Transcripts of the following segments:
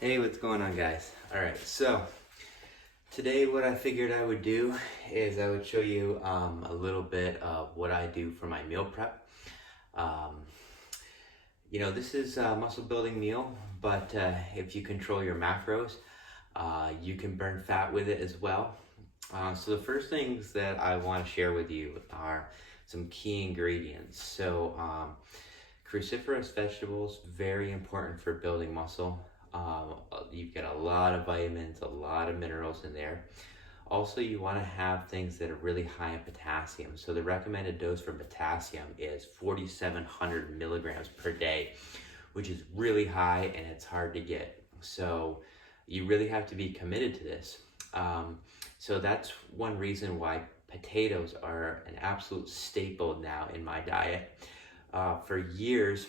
Hey, what's going on, guys? All right, so today what I figured I would do is I would show you a little bit of what I do for my meal prep. Um, this is a muscle building meal, but if you control your macros, you can burn fat with it as well. So the first things that I want to share with you are some key ingredients. So cruciferous vegetables, very important for building muscle. You've got a lot of vitamins, a lot of minerals in there. Also, you want to have things that are really high in potassium. So the recommended dose for potassium is 4,700 milligrams per day, which is really high and it's hard to get. So you really have to be committed to this. So that's one reason why potatoes are an absolute staple now in my diet. For years,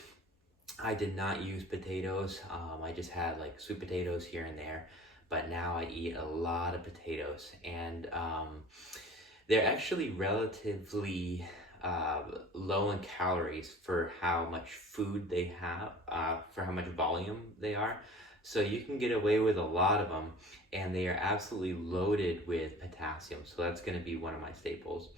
I did not use potatoes. I just had like sweet potatoes here and there, but now I eat a lot of potatoes, and they're actually relatively low in calories for how much food they have, for how much volume they are. So you can get away with a lot of them, and they are absolutely loaded with potassium. So that's going to be one of my staples.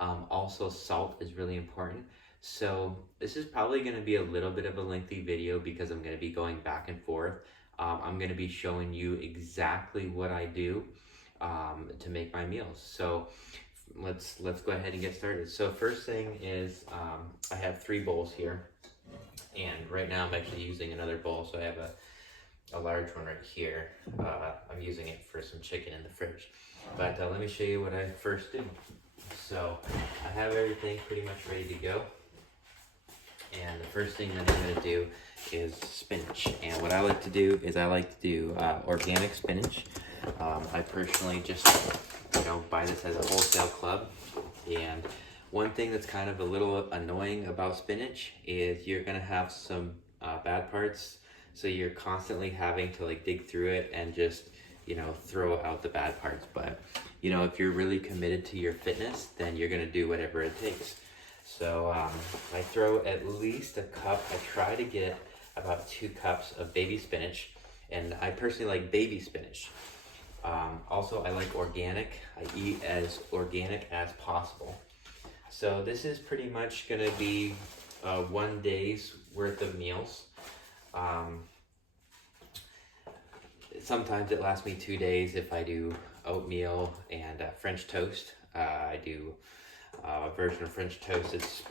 Also, salt is really important. So this is probably going to be a little bit of a lengthy video because I'm going to be going back and forth. I'm going to be showing you exactly what I do to make my meals. So let's go ahead and get started. So first thing is I have 3 bowls here, and right now I'm actually using another bowl. So I have a large one right here. I'm using it for some chicken in the fridge. But let me show you what I first do. So I have everything pretty much ready to go. And the first thing that I'm going to do is spinach. And what I like to do is organic spinach. I personally just, buy this as a wholesale club. And one thing that's kind of a little annoying about spinach is you're going to have some bad parts. So you're constantly having to dig through it and just, throw out the bad parts. But, if you're really committed to your fitness, then you're going to do whatever it takes. So I throw at least a cup. I try to get about 2 cups of baby spinach, and I personally like baby spinach. Also, I like organic. I eat as organic as possible. So this is pretty much going to be 1 day's worth of meals. Sometimes it lasts me 2 days if I do oatmeal and French toast. I do a version of French toast. It's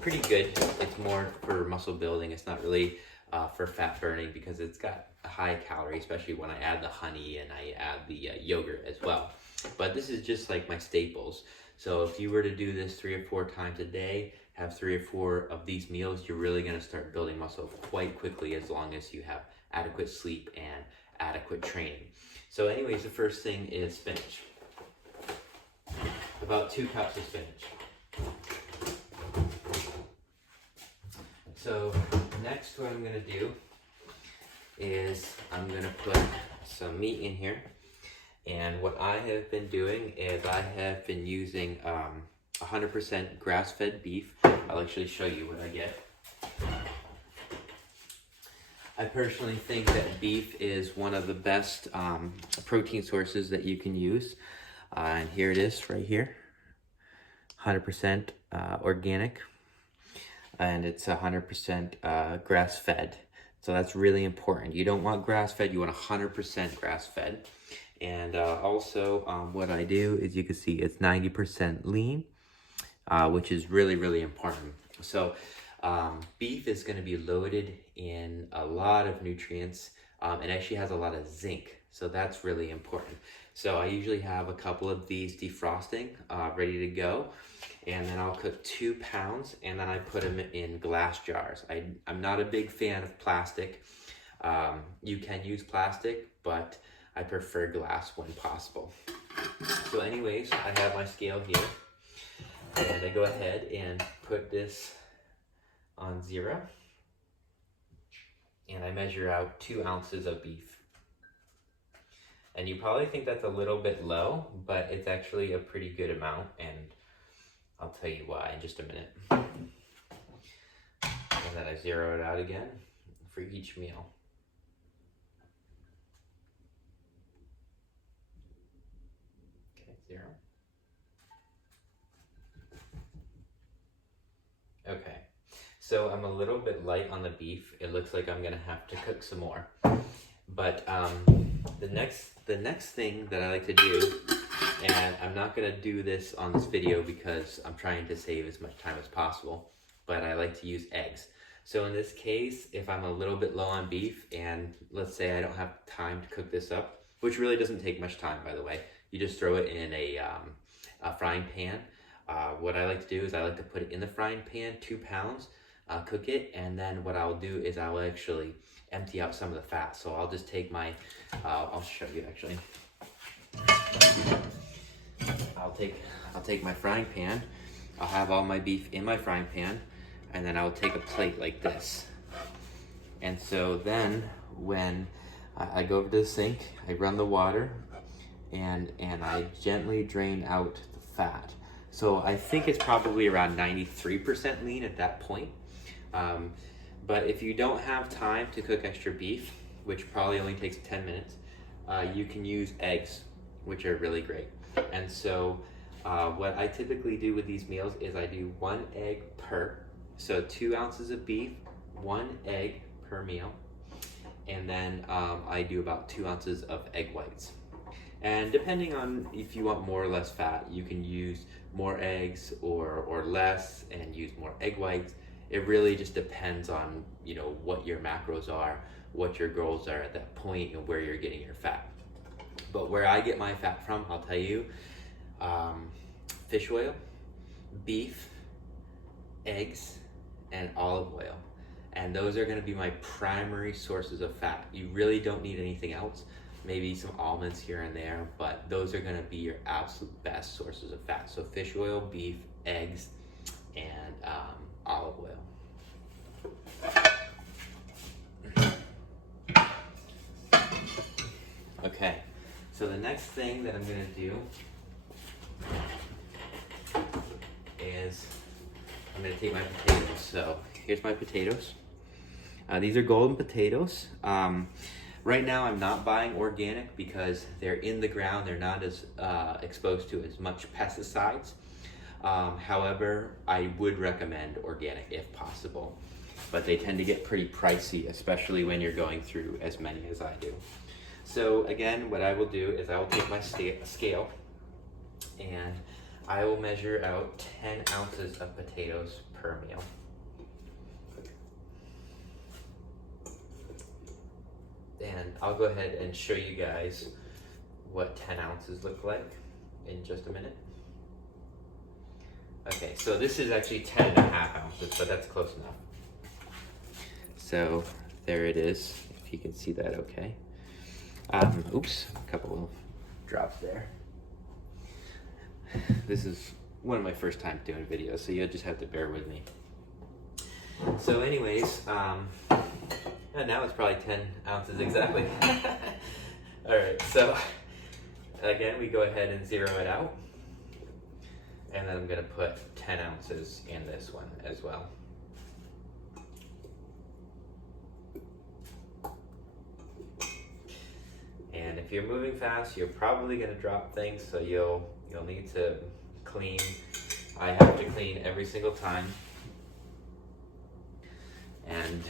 pretty good. It's more for muscle building. It's not really for fat burning because it's got a high calorie, especially when I add the honey and I add the yogurt as well. But this is just like my staples. So if you were to do this 3 or 4 times a day, have 3 or 4 of these meals, you're really going to start building muscle quite quickly as long as you have adequate sleep and adequate training. So anyways, the first thing is spinach. About 2 cups of spinach. So next what I'm going to do is I'm going to put some meat in here. And what I have been doing is I have been using 100% grass-fed beef. I'll actually show you what I get. I personally think that beef is one of the best protein sources that you can use. And here it is right here, 100% organic, and it's 100% grass-fed. So that's really important. You don't want grass-fed, you want 100% grass-fed. And also what I do is you can see it's 90% lean, which is really, really important. So beef is going to be loaded in a lot of nutrients. It actually has a lot of zinc, so that's really important. So I usually have a couple of these defrosting ready to go, and then I'll cook 2 pounds, and then I put them in glass jars. I'm not a big fan of plastic. You can use plastic, but I prefer glass when possible. So anyways, I have my scale here, and I go ahead and put this on 0, and I measure out 2 ounces of beef. And you probably think that's a little bit low, but it's actually a pretty good amount, and I'll tell you why in just a minute. And then I zero it out again for each meal. Okay, so I'm a little bit light on the beef. It looks like I'm gonna have to cook some more. But the next thing that I like to do, and I'm not gonna do this on this video because I'm trying to save as much time as possible, but I like to use eggs. So in this case, if I'm a little bit low on beef and let's say I don't have time to cook this up, which really doesn't take much time, by the way, you just throw it in a frying pan. What I like to do is I like to put it in the frying pan, 2 pounds, cook it, and then what I'll do is I'll actually empty out some of the fat. So I'll just take my, I'll show you actually. I'll take my frying pan. I'll have all my beef in my frying pan, and then I'll take a plate like this. And so then when I go over to the sink, I run the water, and I gently drain out the fat. So I think it's probably around 93% lean at that point. But if you don't have time to cook extra beef, which probably only takes 10 minutes, you can use eggs, which are really great. And so what I typically do with these meals is I do 1 egg per. So 2 ounces of beef, 1 egg per meal. And then I do about 2 ounces of egg whites. And depending on if you want more or less fat, you can use more eggs or less and use more egg whites. It really just depends on, you know, what your macros are, what your goals are at that point, and where you're getting your fat. But where I get my fat from, I'll tell you, fish oil, beef, eggs, and olive oil. And those are gonna be my primary sources of fat. You really don't need anything else. Maybe some almonds here and there, but those are gonna be your absolute best sources of fat. So fish oil, beef, eggs, and olive oil. Okay, so the next thing that I'm gonna do is I'm gonna take my potatoes. So here's my potatoes. These are golden potatoes. Right now I'm not buying organic because they're in the ground. They're not as exposed to as much pesticides. However, I would recommend organic if possible, but they tend to get pretty pricey, especially when you're going through as many as I do. So again, what I will do is I will take my scale and I will measure out 10 ounces of potatoes per meal. And I'll go ahead and show you guys what 10 ounces look like in just a minute. Okay, so this is actually 10.5 ounces, but that's close enough. So there it is, if you can see that okay. Oops, a couple of drops there. This is one of my first times doing videos, so you'll just have to bear with me. So anyways, and now it's probably 10 ounces exactly. All right, so again, we go ahead and zero it out. And then I'm gonna put 10 ounces in this one as well. And if you're moving fast, you're probably gonna drop things, so you'll need to clean. I have to clean every single time. And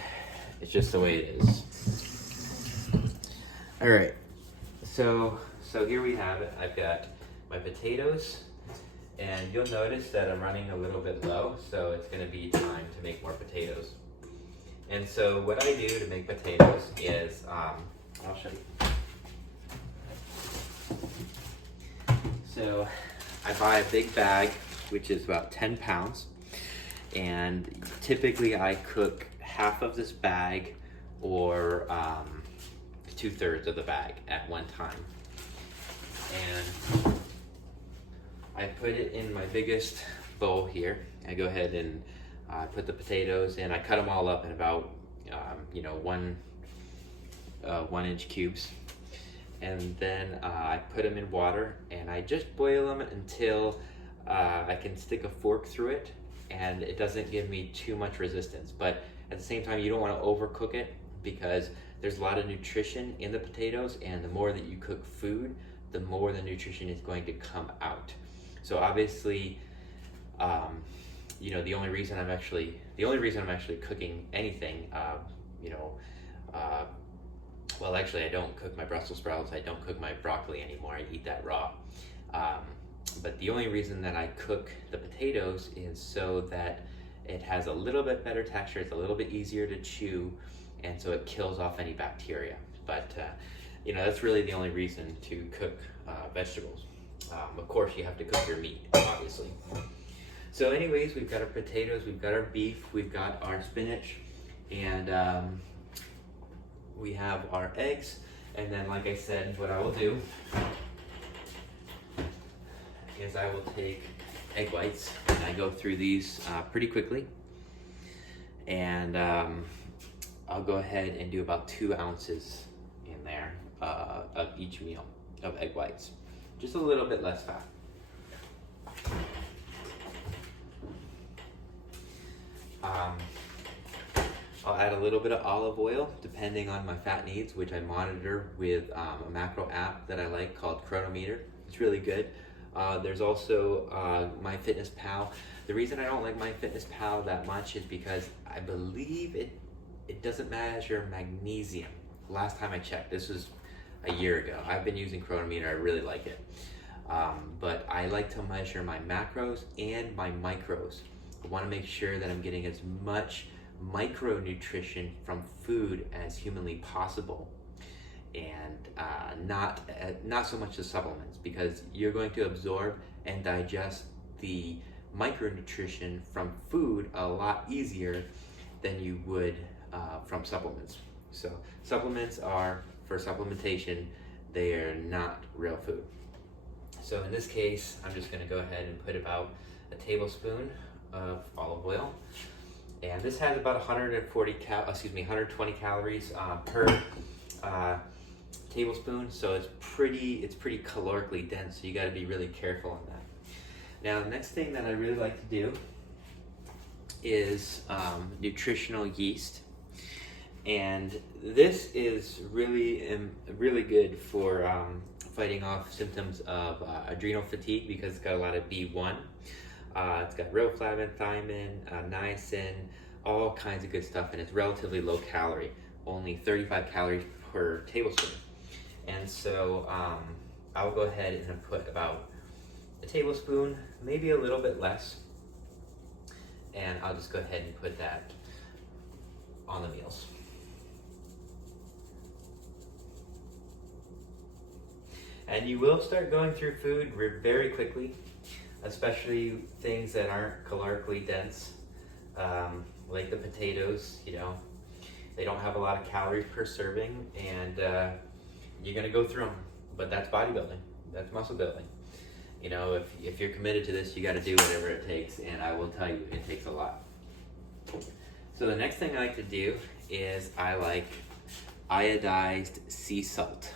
it's just the way it is. All right, so here we have it. I've got my potatoes, and you'll notice that I'm running a little bit low, so it's gonna be time to make more potatoes. And so what I do to make potatoes is, I'll show you. So I buy a big bag, which is about 10 pounds, and typically I cook half of this bag or 2/3 of the bag at one time. And I put it in my biggest bowl here. I go ahead and put the potatoes in. I cut them all up in about 1-inch cubes. And then I put them in water and I just boil them until I can stick a fork through it and it doesn't give me too much resistance. But at the same time, you don't want to overcook it because there's a lot of nutrition in the potatoes, and the more that you cook food, the more the nutrition is going to come out. So obviously, you know, the only reason I'm actually cooking anything, you know, well, actually, I don't cook my Brussels sprouts. I don't cook my broccoli anymore. I eat that raw. But the only reason that I cook the potatoes is so that it has a little bit better texture. It's a little bit easier to chew, and so it kills off any bacteria. But you know, that's really the only reason to cook vegetables. Of course, you have to cook your meat, obviously. So anyways, we've got our potatoes, we've got our beef, we've got our spinach, and we have our eggs. And then, like I said, what I will do is I will take egg whites, and I go through these pretty quickly. And I'll go ahead and do about 2 ounces in there of each meal of egg whites. Just a little bit less fat. I'll add a little bit of olive oil depending on my fat needs, which I monitor with a macro app that I like called Croutons. It's really good. There's also MyFitnessPal. The reason I don't like MyFitnessPal that much is because I believe it doesn't measure magnesium. Last time I checked, this was a year ago. I've been using Croutons. I really like it. But I like to measure my macros and my micros. I want to make sure that I'm getting as much micronutrition from food as humanly possible, and not so much the supplements, because you're going to absorb and digest the micronutrition from food a lot easier than you would from supplements. So supplements are for supplementation. They are not real food. So in this case, I'm just going to go ahead and put about a tablespoon of olive oil, and this has about 120 calories per tablespoon. So it's pretty calorically dense. So you got to be really careful on that. Now, the next thing that I really like to do is nutritional yeast, and this is really good for fighting off symptoms of adrenal fatigue, because it's got a lot of B1. It's got riboflavin, thiamine, niacin, all kinds of good stuff, and it's relatively low calorie, only 35 calories per tablespoon. And so I'll go ahead and put about a tablespoon, maybe a little bit less, and I'll just go ahead and put that on the meals. And you will start going through food very quickly, especially things that aren't calorically dense, like the potatoes. You know, they don't have a lot of calories per serving, and you're gonna go through them. But that's bodybuilding, that's muscle building. You know, if you're committed to this, you got to do whatever it takes, and I will tell you, it takes a lot. So the next thing I like to do is I like iodized sea salt.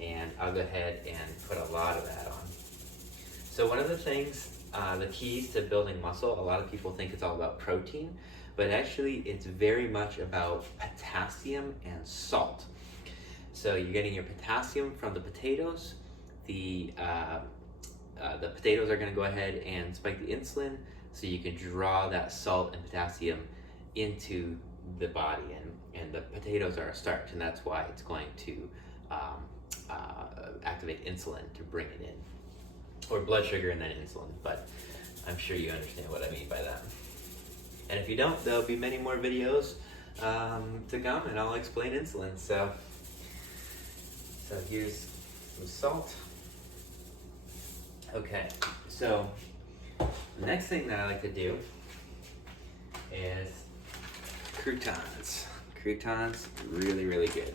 And I'll go ahead and put a lot of that on. So one of the things, the keys to building muscle, a lot of people think it's all about protein, but actually it's very much about potassium and salt. So you're getting your potassium from the potatoes. The potatoes are going to go ahead and spike the insulin, so you can draw that salt and potassium into the body, and the potatoes are a starch, and that's why it's going to activate insulin to bring it in, or blood sugar and then insulin. But I'm sure you understand what I mean by that. And if you don't, there'll be many more videos to come, and I'll explain insulin. So here's some salt. Okay, so the next thing that I like to do is croutons. Croutons, really good.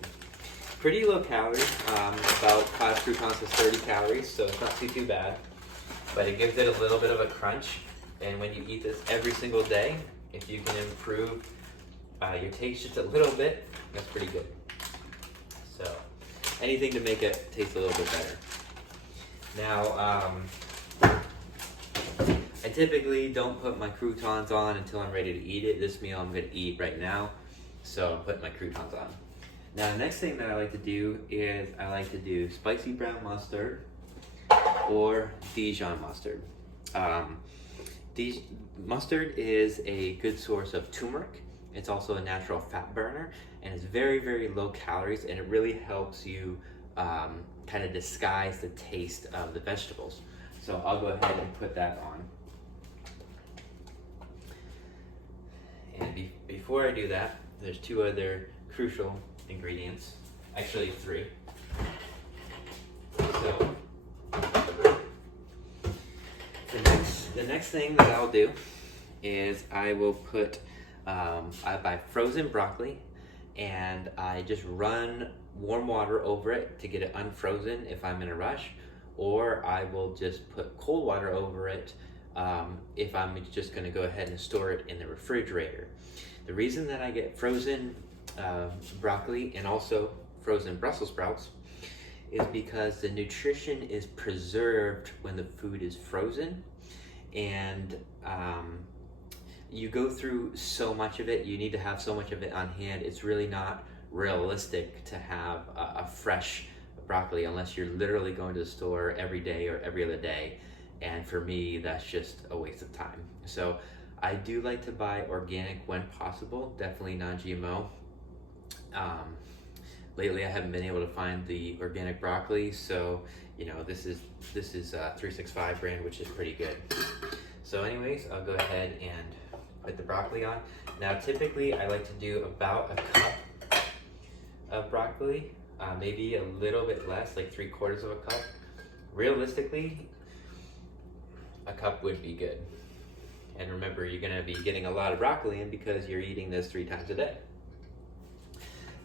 Pretty low calorie, about 5 croutons is 30 calories, so it's not too bad. But it gives it a little bit of a crunch, and when you eat this every single day, if you can improve your taste just a little bit, that's pretty good. So anything to make it taste a little bit better. Now, I typically don't put my croutons on until I'm ready to eat it. This meal I'm going to eat right now, so I'm putting my croutons on. Now, the next thing that I like to do is I like to do spicy brown mustard or Dijon mustard. Mustard is a good source of turmeric. It's also a natural fat burner, and it's very, very low calories, and it really helps you kind of disguise the taste of the vegetables. So I'll go ahead and put that on. And before I do that, there's two other crucial ingredients, actually three. So the next thing that I'll do is I will put, I buy frozen broccoli, and I just run warm water over it to get it unfrozen if I'm in a rush, or I will just put cold water over it if I'm just going to go ahead and store it in the refrigerator. The reason that I get frozen broccoli and also frozen Brussels sprouts is because the nutrition is preserved when the food is frozen, and you go through so much of it, you need to have so much of it on hand. It's really not realistic to have a fresh broccoli unless you're literally going to the store every day or every other day, and for me that's just a waste of time. So I do like to buy organic when possible, definitely non-GMO. Lately I haven't been able to find the organic broccoli, so you know, this is 365 brand, which is pretty good. So anyways, I'll go ahead and put the broccoli on. Now typically I like to do about a cup of broccoli, maybe a little bit less, like 3/4 of a cup. Realistically, a cup would be good. And remember, you're gonna be getting a lot of broccoli in because you're eating this 3 times a day.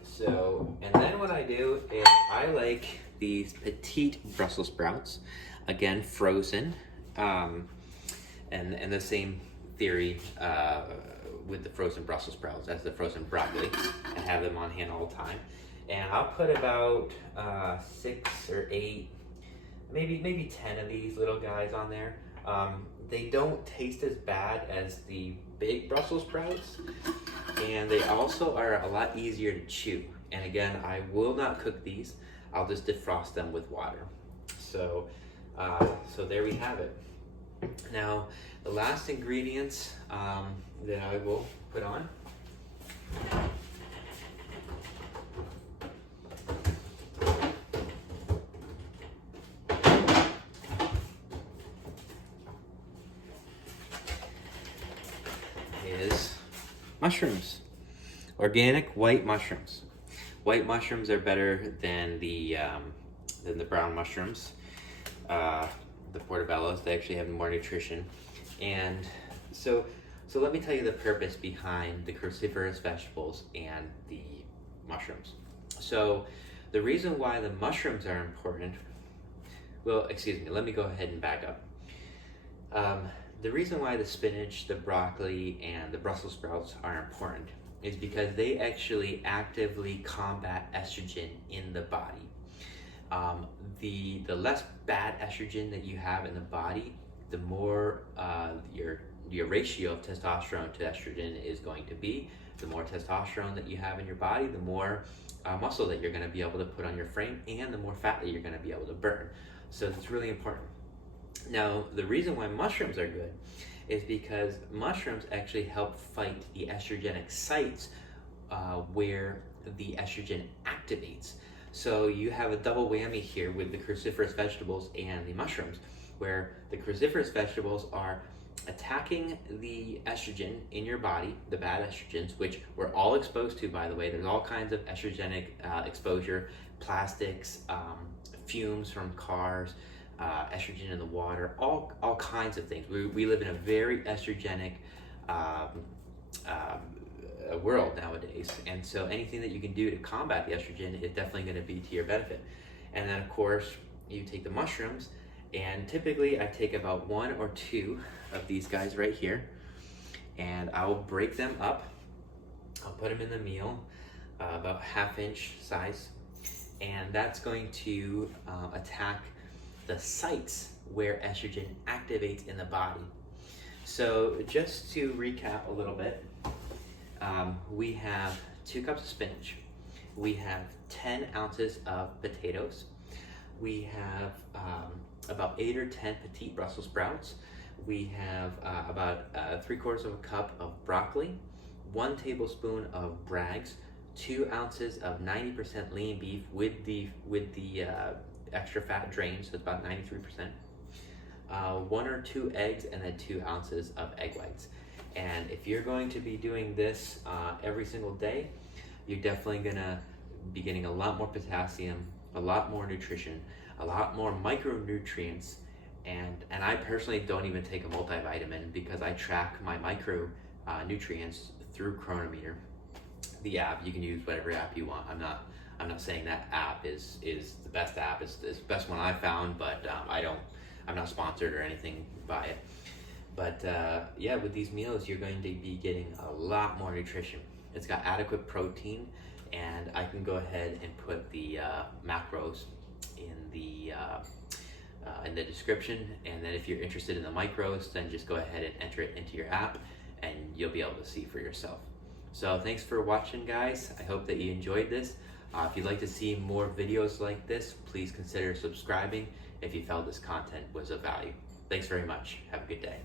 So, and then what I do is I like these Petite Brussels sprouts, again frozen, and the same theory with the frozen Brussels sprouts as the frozen broccoli. I have them on hand all the time, and I'll put about 6 or 8, maybe 10 of these little guys on there. They don't taste as bad as the big Brussels sprouts, and they also are a lot easier to chew. And again, I will not cook these. I'll just defrost them with water. So, so there we have it. Now, the last ingredients that I will put on is mushrooms, organic white mushrooms. White mushrooms are better than the brown mushrooms, the portobellos. They actually have more nutrition. And so let me tell you the purpose behind the cruciferous vegetables and the mushrooms. So the reason why the mushrooms are important, well, excuse me, let me go ahead and back up. The reason why the spinach, the broccoli, and the Brussels sprouts are important is because they actually actively combat estrogen in the body. The less bad estrogen that you have in the body, the more your ratio of testosterone to estrogen is going to be. The more testosterone that you have in your body, the more muscle that you're going to be able to put on your frame, and the more fat that you're going to be able to burn. So it's really important. Now, the reason why mushrooms are good is because mushrooms actually help fight the estrogenic sites where the estrogen activates. So you have a double whammy here with the cruciferous vegetables and the mushrooms, where the cruciferous vegetables are attacking the estrogen in your body, the bad estrogens, which we're all exposed to, by the way. There's all kinds of estrogenic exposure, plastics, fumes from cars, estrogen in the water, all kinds of things. We live in a very estrogenic world nowadays, and so anything that you can do to combat the estrogen is definitely going to be to your benefit. And then of course you take the mushrooms, and typically I take about 1 or 2 of these guys right here, and I'll break them up. I'll put them in the meal, about 1/2 inch size, and that's going to attack the sites where estrogen activates in the body. So just to recap a little bit, we have 2 cups of spinach, we have 10 ounces of potatoes, we have about 8 or 10 Petite Brussels sprouts, we have about 3/4 of a cup of broccoli, 1 tablespoon of Bragg's, 2 ounces of 90% lean beef with the extra fat drained, so it's about 93%. 1 or 2 eggs, and then 2 ounces of egg whites. And if you're going to be doing this every single day, you're definitely gonna be getting a lot more potassium, a lot more nutrition, a lot more micronutrients. And I personally don't even take a multivitamin because I track my micronutrients through Chronometer, the app. You can use whatever app you want. I'm not saying that app is the best app. It's the best one I found, but I'm not sponsored or anything by it. But yeah, with these meals, you're going to be getting a lot more nutrition. It's got adequate protein, and I can go ahead and put the macros in the description. And then if you're interested in the micros, then just go ahead and enter it into your app, and you'll be able to see for yourself. So thanks for watching, guys. I hope that you enjoyed this. If you'd like to see more videos like this, please consider subscribing if you felt this content was of value. Thanks very much. Have a good day.